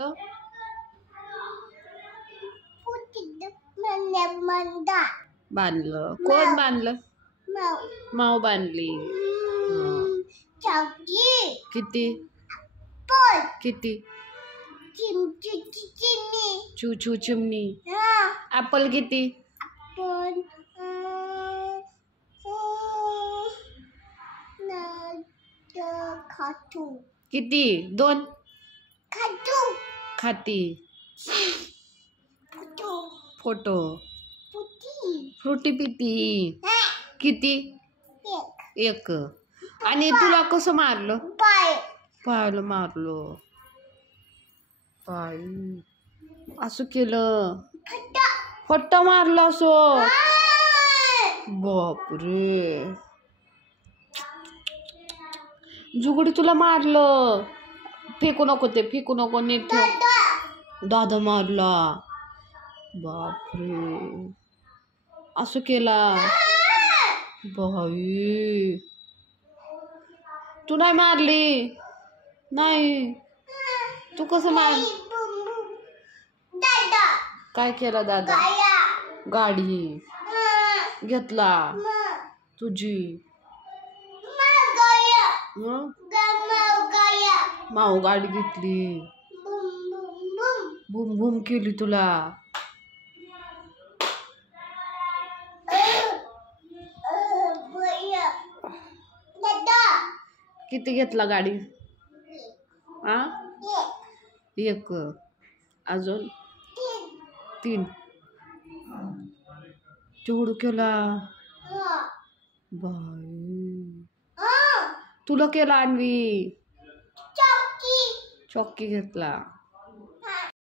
तर बांधलं कोण बांधलं? माऊ बांधली. किती किती? चू चू चिमणी. ऍपल किती? किती? 2 खाती. फोटो. फ्रुटी पिती. किती? 1. आणि तुला कसं मारलं? पायाला मारलं. पाय असं केलं. फट्टा मारला असो. बापरे. जुगडी तुला मारलं. फेकू नको ते, फेकू नको, नीट ठेव. दादा मारला. बापरे. असं केला. बाई तू नाही मारली. नाही. तू कसं मार? काय केला दादा? गाडी घेतला तुझी. माऊ गाडी घेतली. बुम बुम केली तुला. किती घेतला गाडी? 1. अजून 3. तेवढं केला. बाई तुला केला. आणवी चॉकी घेतला.